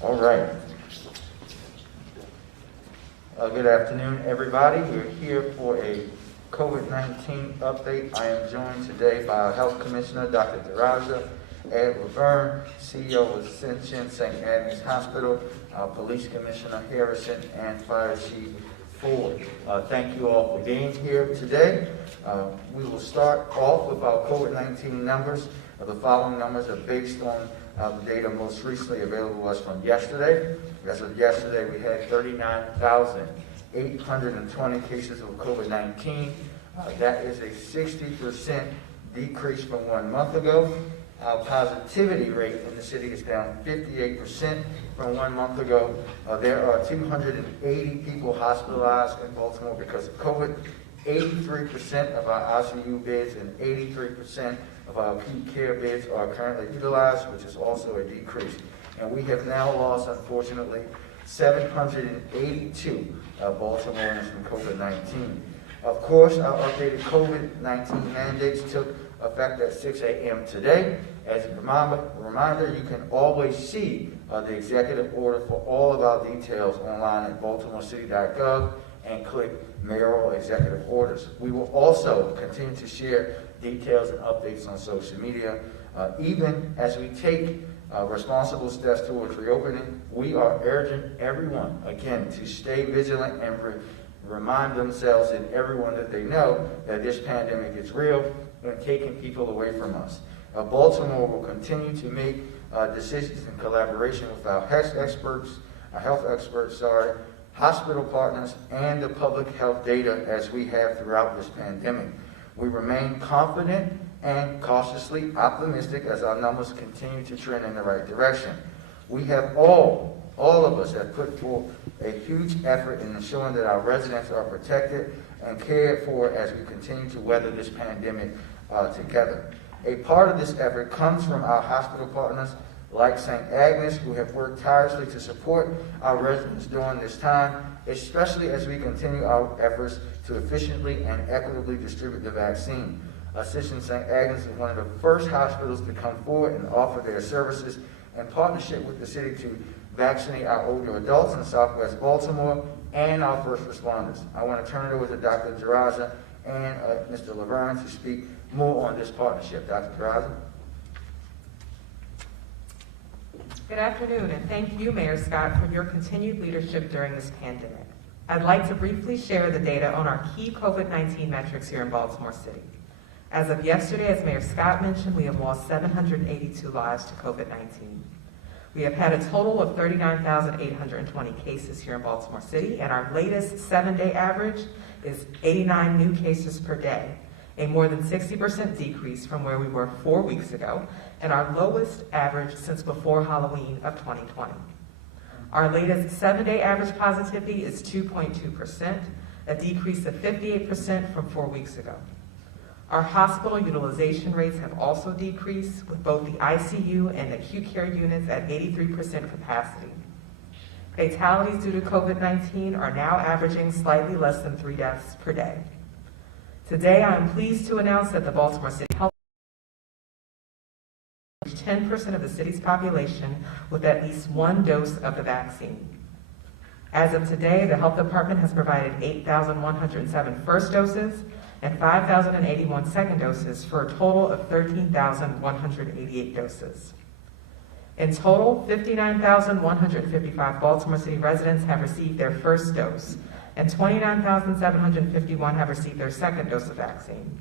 All right. Good afternoon, everybody. We're here for a COVID-19 update. I am joined today by our Health Commissioner, Dr. Daraja, Ed Laverne, CEO of Ascension St. Agnes Hospital, our Police Commissioner Harrison, and Fire Chief Ford. Thank you all for being here today. We will start off with our COVID-19 numbers. The following numbers are based on the data most recently available to us from yesterday. As of yesterday, we had 39,820 cases of COVID-19. That is a 60% decrease from 1 month ago. Our positivity rate in the city is down 58% from 1 month ago. There are 280 people hospitalized in Baltimore because of COVID. 83% of our ICU beds and 83% of our acute care beds are currently utilized, which is also a decrease. And we have now lost, unfortunately, 782 Baltimoreans from COVID-19. Of course, our updated COVID-19 mandates took effect at 6 a.m. today. As a reminder, you can always see the executive order for all of our details online at baltimorecity.gov and click mayoral executive orders. We will also continue to share details and updates on social media. Even as we take responsible steps towards reopening, we are urging everyone, again, to stay vigilant and remind themselves and everyone that they know that this pandemic is real and taking people away from us. Baltimore will continue to make decisions in collaboration with our health experts, hospital partners, and the public health data as we have throughout this pandemic. We remain confident and cautiously optimistic as our numbers continue to trend in the right direction. We have all of us have put forth a huge effort in ensuring that our residents are protected and cared for as we continue to weather this pandemic together. A part of this effort comes from our hospital partners like St. Agnes, who have worked tirelessly to support our residents during this time, especially as we continue our efforts to efficiently and equitably distribute the vaccine. Ascension St. Agnes is one of the first hospitals to come forward and offer their services in partnership with the city to vaccinate our older adults in Southwest Baltimore and our first responders. I want to turn it over to Dr. Daraja and Mr. Laverne to speak more on this partnership. Dr. Daraja. Good afternoon, and thank you, Mayor Scott, for your continued leadership during this pandemic. I'd like to briefly share the data on our key COVID-19 metrics here in Baltimore City. As of yesterday, as Mayor Scott mentioned, we have lost 782 lives to COVID-19. We have had a total of 39,820 cases here in Baltimore City, and our latest 7-day average is 89 new cases per day, a more than 60% decrease from where we were 4 weeks ago, and our lowest average since before Halloween of 2020. Our latest 7-day average positivity is 2.2%, a decrease of 58% from 4 weeks ago. Our hospital utilization rates have also decreased, with both the ICU and acute care units at 83% capacity. Fatalities due to COVID-19 are now averaging slightly less than 3 deaths per day. Today, I am pleased to announce that the Baltimore City Health 10% of the city's population with at least 1 dose of the vaccine. As of today, the health department has provided 8,107 first doses and 5,081 second doses for a total of 13,188 doses. In total, 59,155 Baltimore City residents have received their first dose, and 29,751 have received their second dose of vaccine.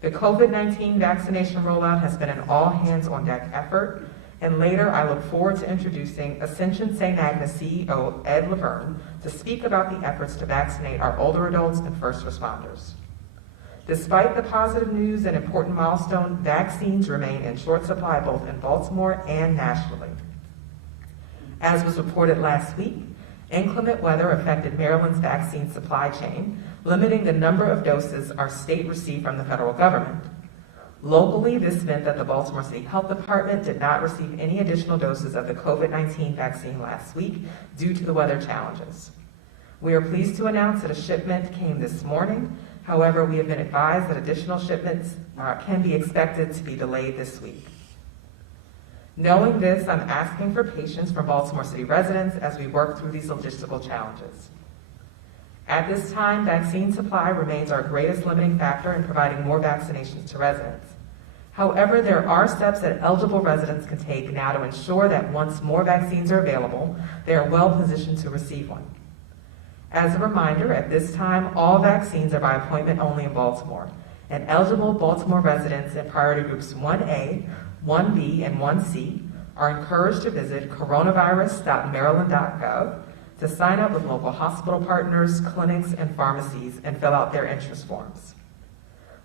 The COVID-19 vaccination rollout has been an all-hands-on-deck effort, and later I look forward to introducing Ascension St. Agnes CEO Ed Laverne to speak about the efforts to vaccinate our older adults and first responders. Despite the positive news and important milestone, vaccines remain in short supply both in Baltimore and nationally. As was reported last week, inclement weather affected Maryland's vaccine supply chain, limiting the number of doses our state received from the federal government. Locally, this meant that the Baltimore City Health Department did not receive any additional doses of the COVID-19 vaccine last week due to the weather challenges. We are pleased to announce that a shipment came this morning. However, we have been advised that additional shipments can be expected to be delayed this week. Knowing this, I'm asking for patience from Baltimore City residents as we work through these logistical challenges. At this time, vaccine supply remains our greatest limiting factor in providing more vaccinations to residents. However, there are steps that eligible residents can take now to ensure that once more vaccines are available, they are well positioned to receive one. As a reminder, at this time, all vaccines are by appointment only in Baltimore, and eligible Baltimore residents in priority groups 1A, 1B, and 1C are encouraged to visit coronavirus.maryland.gov to sign up with local hospital partners, clinics, and pharmacies and fill out their interest forms.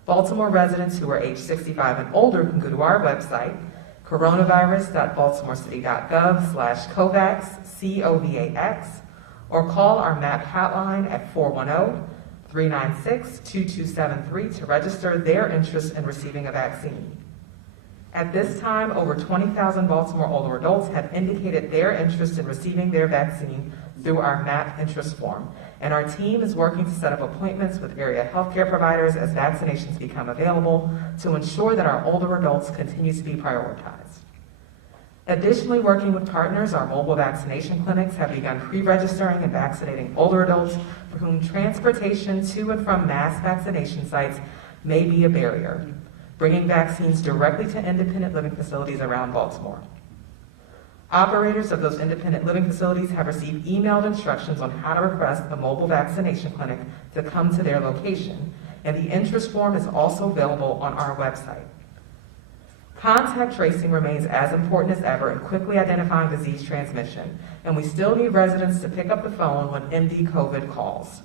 Baltimore residents who are age 65 and older can go to our website, coronavirus.baltimorecity.gov/COVAX, COVAX, or call our MAP hotline at 410-396-2273 to register their interest in receiving a vaccine. At this time, over 20,000 Baltimore older adults have indicated their interest in receiving their vaccine through our MAP interest form, and our team is working to set up appointments with area healthcare providers as vaccinations become available to ensure that our older adults continue to be prioritized. Additionally, working with partners, our mobile vaccination clinics have begun pre-registering and vaccinating older adults for whom transportation to and from mass vaccination sites may be a barrier, bringing vaccines directly to independent living facilities around Baltimore. Operators of those independent living facilities have received emailed instructions on how to request a mobile vaccination clinic to come to their location, and the interest form is also available on our website. Contact tracing remains as important as ever in quickly identifying disease transmission, and we still need residents to pick up the phone when MD COVID calls.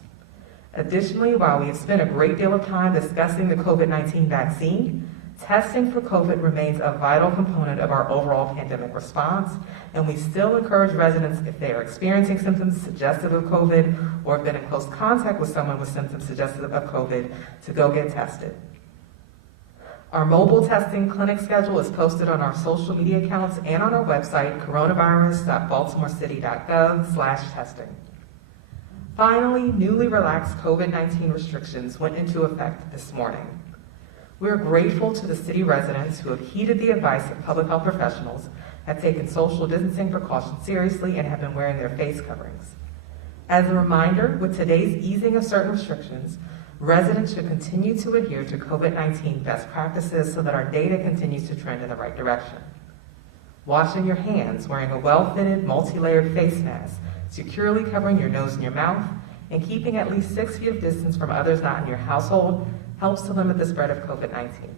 Additionally, while we have spent a great deal of time discussing the COVID-19 vaccine, testing for COVID remains a vital component of our overall pandemic response, and we still encourage residents, if they are experiencing symptoms suggestive of COVID or have been in close contact with someone with symptoms suggestive of COVID, to go get tested. Our mobile testing clinic schedule is posted on our social media accounts and on our website, coronavirus.baltimorecity.gov/testing. Finally, newly relaxed COVID-19 restrictions went into effect this morning. We are grateful to the city residents who have heeded the advice of public health professionals, have taken social distancing precautions seriously, and have been wearing their face coverings. As a reminder, with today's easing of certain restrictions, residents should continue to adhere to COVID-19 best practices so that our data continues to trend in the right direction. Washing your hands, wearing a well-fitted, multi-layered face mask, securely covering your nose and your mouth, and keeping at least 6 feet of distance from others not in your household helps to limit the spread of COVID-19.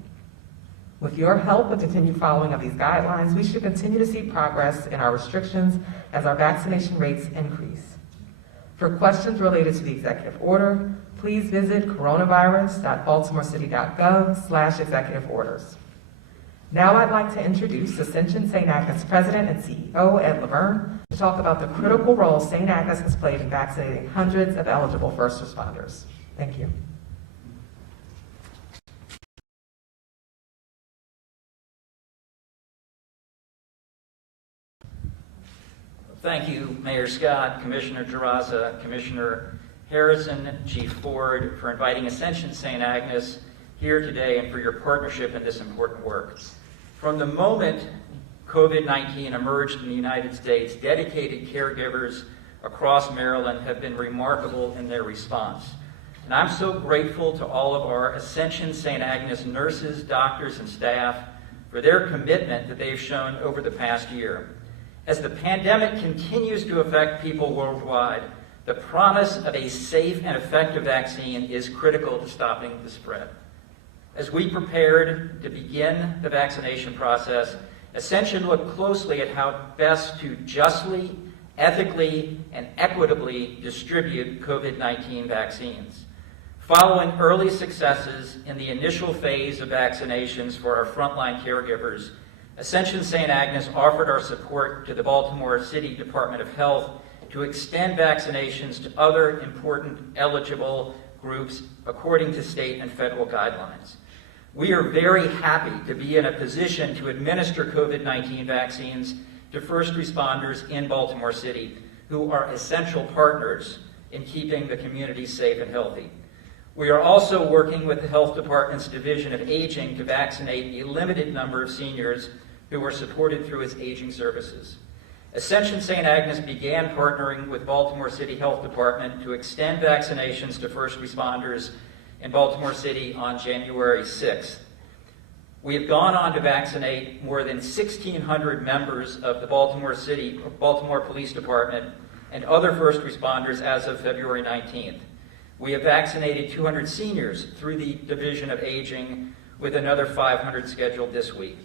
With your help and continued following of these guidelines, we should continue to see progress in our restrictions as our vaccination rates increase. For questions related to the executive order, please visit coronavirus.baltimorecity.gov/executive orders. Now I'd like to introduce Ascension St. Agnes President and CEO Ed Laverne to talk about the critical role St. Agnes has played in vaccinating hundreds of eligible first responders. Thank you. Thank you, Mayor Scott, Commissioner Jaraza, Commissioner Harrison, Chief Ford, for inviting Ascension St. Agnes here today and for your partnership in this important work. From the moment COVID-19 emerged in the United States, dedicated caregivers across Maryland have been remarkable in their response. And I'm so grateful to all of our Ascension St. Agnes nurses, doctors, and staff for their commitment that they've shown over the past year. As the pandemic continues to affect people worldwide, the promise of a safe and effective vaccine is critical to stopping the spread. As we prepared to begin the vaccination process, Ascension looked closely at how best to justly, ethically, and equitably distribute COVID-19 vaccines. Following early successes in the initial phase of vaccinations for our frontline caregivers, Ascension St. Agnes offered our support to the Baltimore City Department of Health to extend vaccinations to other important eligible groups according to state and federal guidelines. We are very happy to be in a position to administer COVID-19 vaccines to first responders in Baltimore City, who are essential partners in keeping the community safe and healthy. We are also working with the Health Department's Division of Aging to vaccinate a limited number of seniors who are supported through its aging services. Ascension St. Agnes began partnering with Baltimore City Health Department to extend vaccinations to first responders in Baltimore City on January 6th. We have gone on to vaccinate more than 1,600 members of the Baltimore Police Department and other first responders as of February 19th. We have vaccinated 200 seniors through the Division of Aging, with another 500 scheduled this week.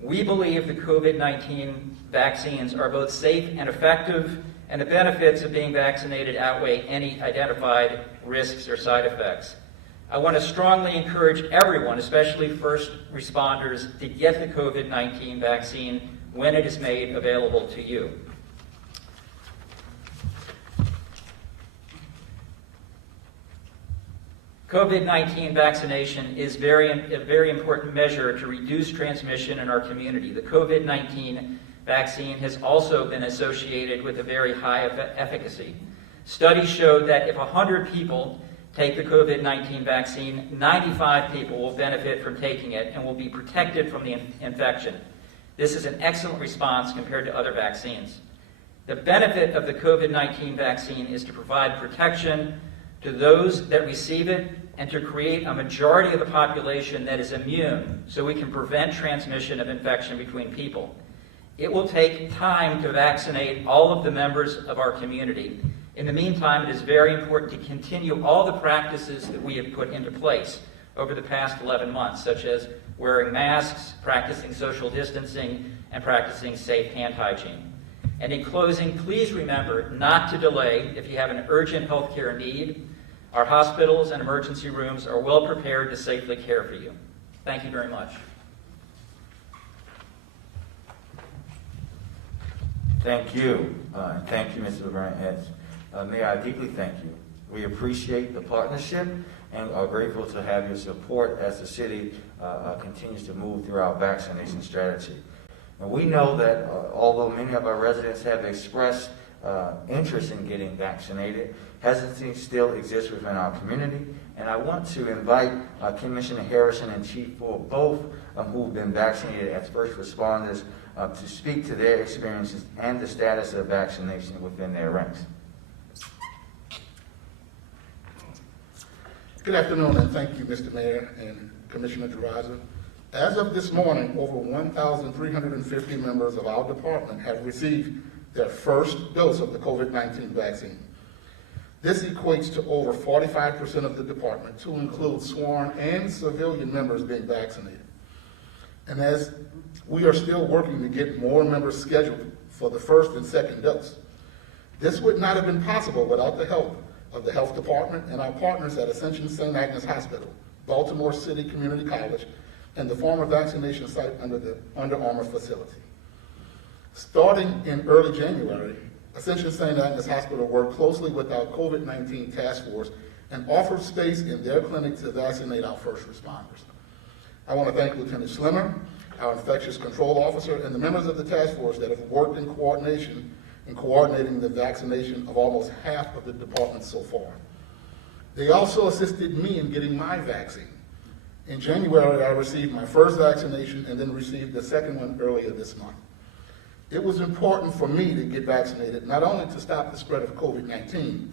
We believe the COVID-19 vaccines are both safe and effective, and the benefits of being vaccinated outweigh any identified risks or side effects. I want to strongly encourage everyone, especially first responders, to get the COVID-19 vaccine when it is made available to you. COVID-19 vaccination is a very important measure to reduce transmission in our community. The COVID-19 vaccine has also been associated with a very high efficacy. Studies showed that if 100 people take the COVID-19 vaccine, 95 people will benefit from taking it and will be protected from the infection. This is an excellent response compared to other vaccines. The benefit of the COVID-19 vaccine is to provide protection to those that receive it and to create a majority of the population that is immune so we can prevent transmission of infection between people. It will take time to vaccinate all of the members of our community. In the meantime, it is very important to continue all the practices that we have put into place over the past 11 months, such as wearing masks, practicing social distancing, and practicing safe hand hygiene. And in closing, please remember not to delay if you have an urgent health care need. Our hospitals and emergency rooms are well prepared to safely care for you. Thank you very much. Thank you. Thank you, Mr. Laverne. Mayor, I deeply thank you. We appreciate the partnership and are grateful to have your support as the city continues to move through our vaccination strategy. And we know that although many of our residents have expressed interest in getting vaccinated, hesitancy still exists within our community. And I want to invite Commissioner Harrison and Chief Ford, both who have been vaccinated as first responders, to speak to their experiences and the status of vaccination within their ranks. Good afternoon, and thank you, Mr. Mayor and Commissioner Juraza. As of this morning, over 1,350 members of our department have received their first dose of the COVID-19 vaccine. This equates to over 45% of the department, to include sworn and civilian members being vaccinated. And as we are still working to get more members scheduled for the first and second dose, this would not have been possible without the help of the health department and our partners at Ascension St. Agnes Hospital, Baltimore City Community College, and the former vaccination site under the Under Armour facility. Starting in early January, Ascension St. Agnes Hospital worked closely with our COVID-19 task force and offered space in their clinic to vaccinate our first responders. I want to thank Lieutenant Slimmer, our infectious control officer, and the members of the task force that have worked in coordination in coordinating the vaccination of almost half of the department so far. They also assisted me in getting my vaccine. In January, I received my first vaccination and then received the second one earlier this month. It was important for me to get vaccinated, not only to stop the spread of COVID-19,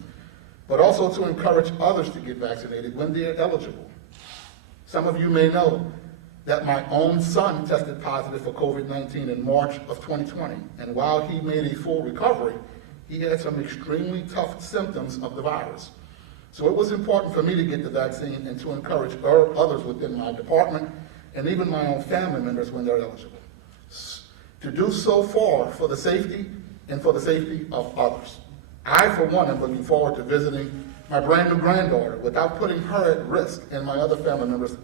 but also to encourage others to get vaccinated when they are eligible. Some of you may know that my own son tested positive for COVID-19 in March of 2020, and while he made a full recovery, he had some extremely tough symptoms of the virus. So it was important for me to get the vaccine and to encourage others within my department and even my own family members when they're eligible, to do so for the safety and for the safety of others. I, for one, am looking forward to visiting my brand new granddaughter without putting her at risk and my other family members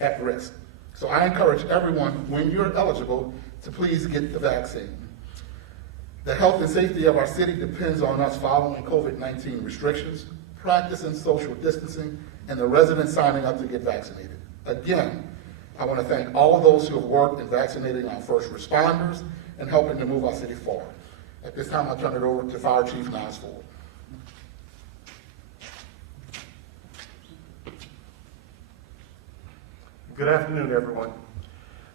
at risk. So I encourage everyone, when you're eligible, to please get the vaccine. The health and safety of our city depends on us following COVID-19 restrictions, practicing social distancing, and the residents signing up to get vaccinated. Again, I want to thank all of those who have worked in vaccinating our first responders and helping to move our city forward. At this time, I'll turn it over to Fire Chief Niles Ford. Good afternoon, everyone.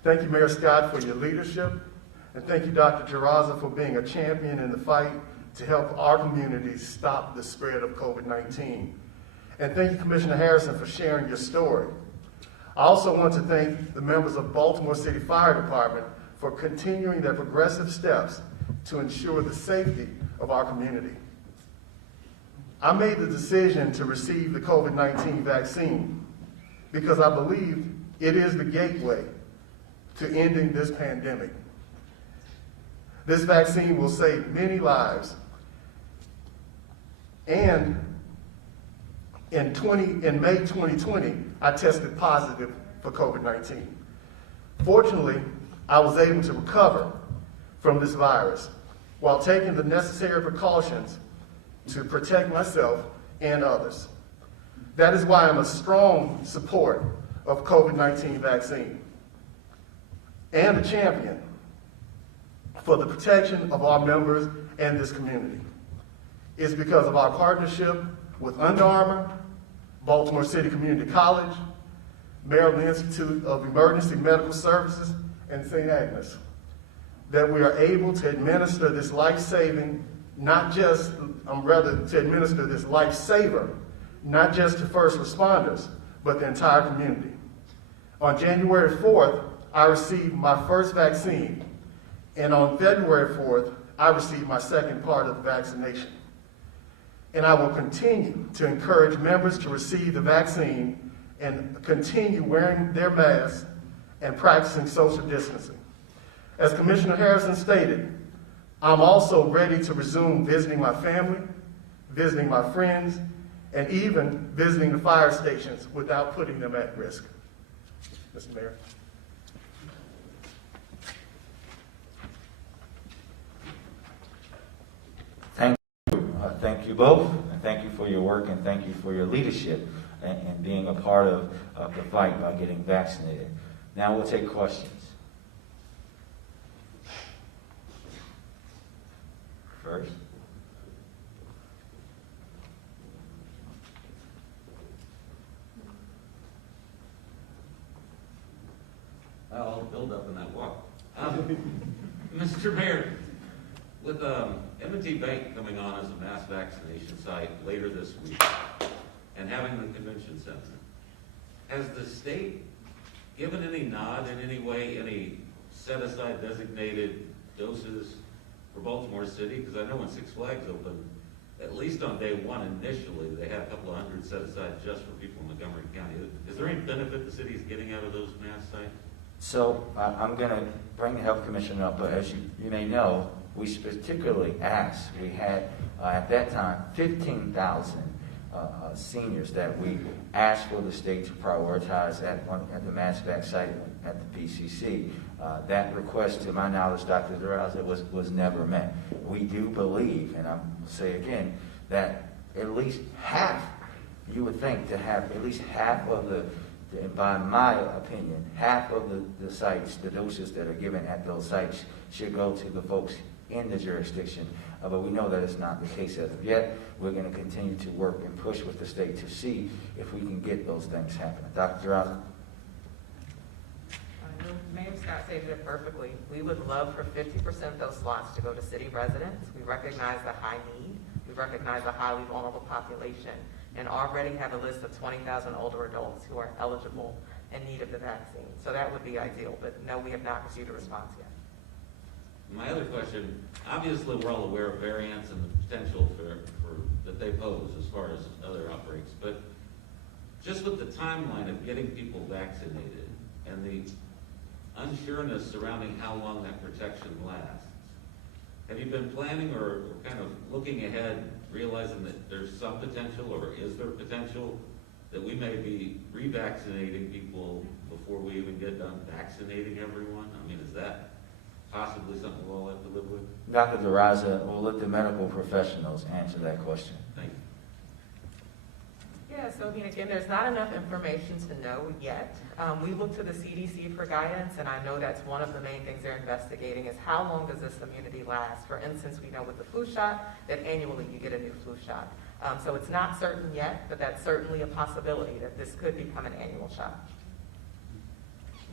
Thank you, Mayor Scott, for your leadership, and thank you, Dr. Jaraza, for being a champion in the fight to help our communities stop the spread of COVID-19. And thank you, Commissioner Harrison, for sharing your story. I also want to thank the members of Baltimore City Fire Department for continuing their progressive steps to ensure the safety of our community. I made the decision to receive the COVID-19 vaccine because I believe it is the gateway to ending this pandemic. This vaccine will save many lives. And in May 2020, I tested positive for COVID-19. Fortunately, I was able to recover from this virus while taking the necessary precautions to protect myself and others. That is why I'm a strong supporter of COVID-19 vaccine and a champion for the protection of our members and this community. It's because of our partnership with Under Armour, Baltimore City Community College, Maryland Institute of Emergency Medical Services, and St. Agnes that we are able to administer this life-saving, to administer this lifesaver, not just to first responders, but the entire community. On January 4th, I received my first vaccine, and on February 4th, I received my second part of the vaccination. And I will continue to encourage members to receive the vaccine and continue wearing their masks and practicing social distancing. As Commissioner Harrison stated, I'm also ready to resume visiting my family, visiting my friends, and even visiting the fire stations without putting them at risk. Mr. Mayor. Thank you both, and thank you for your work, and thank you for your leadership and being a part of the fight by getting vaccinated. Now we'll take questions. First. I'll build up in that walk. Mr. Mayor, with M&T Bank coming on as a mass vaccination site later this week and having the convention center, has the state given any nod in any way, any set-aside designated doses for Baltimore City? Because I know when Six Flags opened, at least on day one initially, they had a couple of hundred set aside just for people in Montgomery County. Is there any benefit the city is getting out of those mass sites? So I'm going to bring the health commission up, but as you may know, we particularly asked, we had at that time 15,000 seniors that we asked for the state to prioritize at the mass vac site at the PCC. That request, to my knowledge, Dr. Duraza, was never met. We do believe, and I'll say again, that at least half, you would think, to have at least half of by my opinion, half of the sites, the doses that are given at those sites should go to the folks in the jurisdiction. But we know that it's not the case as of yet. We're going to continue to work and push with the state to see if we can get those things happening. Dr. Duraza? Mayor Scott stated it perfectly. We would love for 50% of those slots to go to city residents. We recognize the high need. We recognize the highly vulnerable population, and already have a list of 20,000 older adults who are eligible in need of the vaccine. So that would be ideal, but no, we have not received a response yet. My other question, obviously we're all aware of variants and the potential for that they pose as far as other outbreaks, but just with the timeline of getting people vaccinated and the unsureness surrounding how long that protection lasts, have you been planning or kind of looking ahead, realizing that there's some potential, or is there potential that we may be revaccinating people before we even get done vaccinating everyone? I mean, is that possibly something we'll all have to live with? Dr. Duraza, we'll let the medical professionals answer that question. Thank you. Yeah, so I mean, again, there's not enough information to know yet. We look to the CDC for guidance, and I know that's one of the main things they're investigating is how long does this immunity last? For instance, we know with the flu shot that annually you get a new flu shot. So it's not certain yet, but that's certainly a possibility that this could become an annual shot.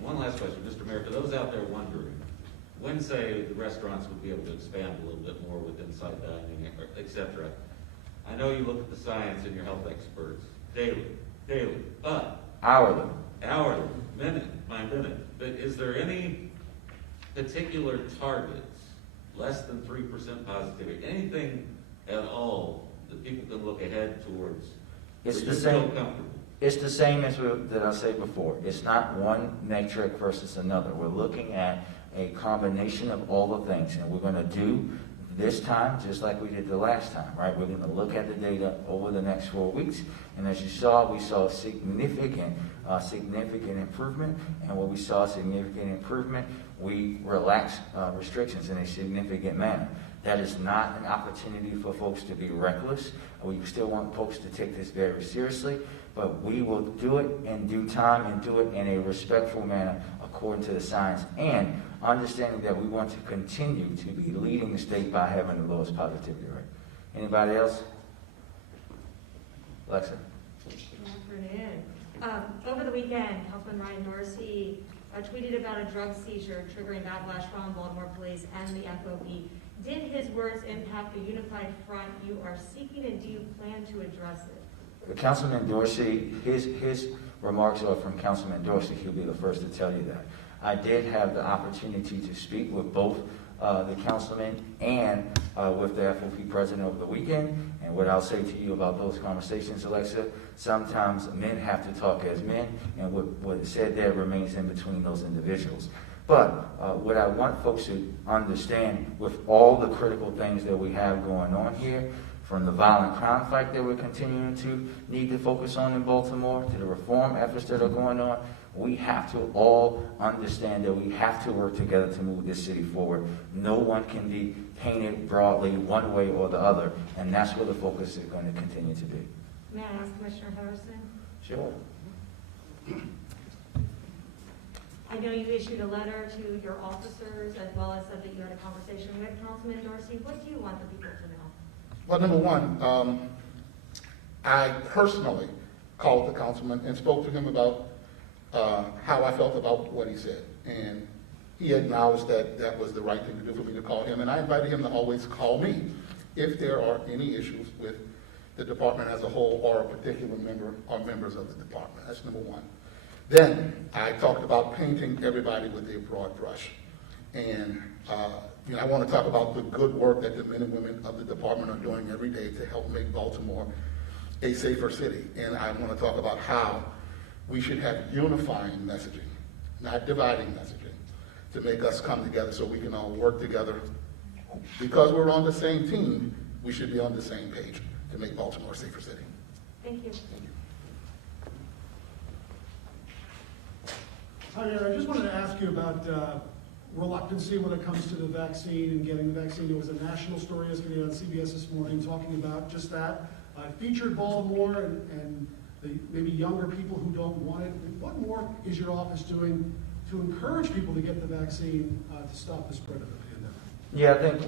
One last question, Mr. Mayor, for those out there wondering, when, say, the restaurants would be able to expand a little bit more with inside dining, et cetera, I know you look at the science and your health experts daily, but Hourly. hourly, minute by minute, but is there any particular targets, less than 3% positivity, anything at all that people can look ahead towards? It's where the you same. feel comfortable? It's the same as that I said before. It's not one metric versus another. We're looking at a combination of all the things, and we're going to do this time just like we did the last time, right? We're going to look at the data over the next 4 weeks, and as you saw, we saw significant improvement, and when we saw significant improvement, we relaxed restrictions in a significant manner. That is not an opportunity for folks to be reckless. We still want folks to take this very seriously, but we will do it in due time and do it in a respectful manner according to the science, and understanding that we want to continue to be leading the state by having the lowest positivity rate. Anybody else? Alexa? Good afternoon. Over the weekend, Councilman Ryan Dorsey tweeted about a drug seizure triggering backlash from Baltimore police and the FOP. Did his words impact the unified front you are seeking, and do you plan to address it? Councilman Dorsey, his remarks are from Councilman Dorsey. He'll be the first to tell you that. I did have the opportunity to speak with both the councilman and with the FOP president over the weekend. And what I'll say to you about those conversations, Alexa, sometimes men have to talk as men, and what is said there remains in between those individuals. But what I want folks to understand, with all the critical things that we have going on here, from the violent crime fight that we're continuing to need to focus on in Baltimore, to the reform efforts that are going on, we have to all understand that we have to work together to move this city forward. No one can be painted broadly one way or the other, and that's where the focus is going to continue to be. May I ask Commissioner Harrison? Sure. I know you issued a letter to your officers as well as said that you had a conversation with Councilman Dorsey. What do you want the people to know? Well, number one, I personally called the councilman and spoke to him about how I felt about what he said. And he acknowledged that that was the right thing to do for me to call him. And I invited him to always call me if there are any issues with the department as a whole or a particular member or members of the department. That's number one. Then I talked about painting everybody with a broad brush. And I want to talk about the good work that the men and women of the department are doing every day to help make Baltimore a safer city. And I want to talk about how we should have unifying messaging, not dividing messaging, to make us come together so we can all work together. Because we're on the same team, we should be on the same page to make Baltimore a safer city. Thank you. Hi, Mayor. I just wanted to ask you about reluctancy when it comes to the vaccine and getting the vaccine. There was a national story yesterday on CBS this morning talking about just that. Featured Baltimore and the maybe younger people who don't want it. What more is your office doing to encourage people to get the vaccine to stop the spread of the pandemic? Yeah, I think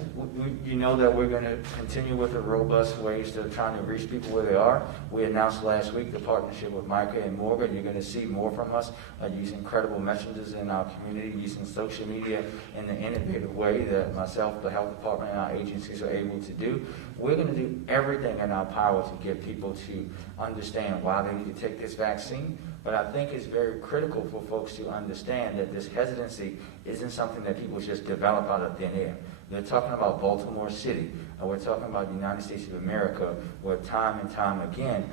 you know that we're going to continue with the robust ways to trying to reach people where they are. We announced last week the partnership with Micah and Morgan. You're going to see more from us using credible messengers in our community, using social media in the innovative way that myself, the health department, and our agencies are able to do. We're going to do everything in our power to get people to understand why they need to take this vaccine. But I think it's very critical for folks to understand that this hesitancy isn't something that people just develop out of thin air. They're talking about Baltimore City. We're talking about the United States of America, where time and time again,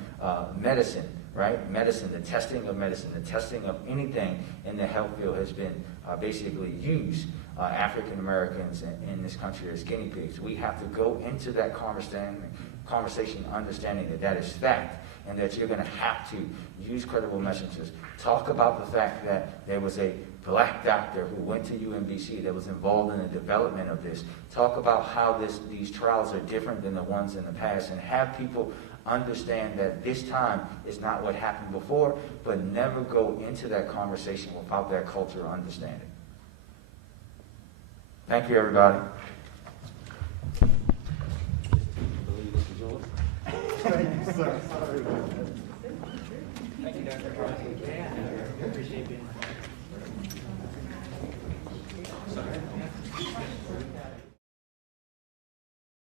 medicine, right? Medicine, the testing of medicine, the testing of anything in the health field has been basically used African Americans in this country as guinea pigs. We have to go into that conversation understanding that that is fact, and that you're going to have to use credible messengers. Talk about the fact that there was a black doctor who went to UMBC that was involved in the development of this. Talk about how these trials are different than the ones in the past, and have people understand that this time is not what happened before, but never go into that conversation without that culture of understanding. Thank you, everybody. Thank you, sir. Thank you, Dr. Crosby. Appreciate being here.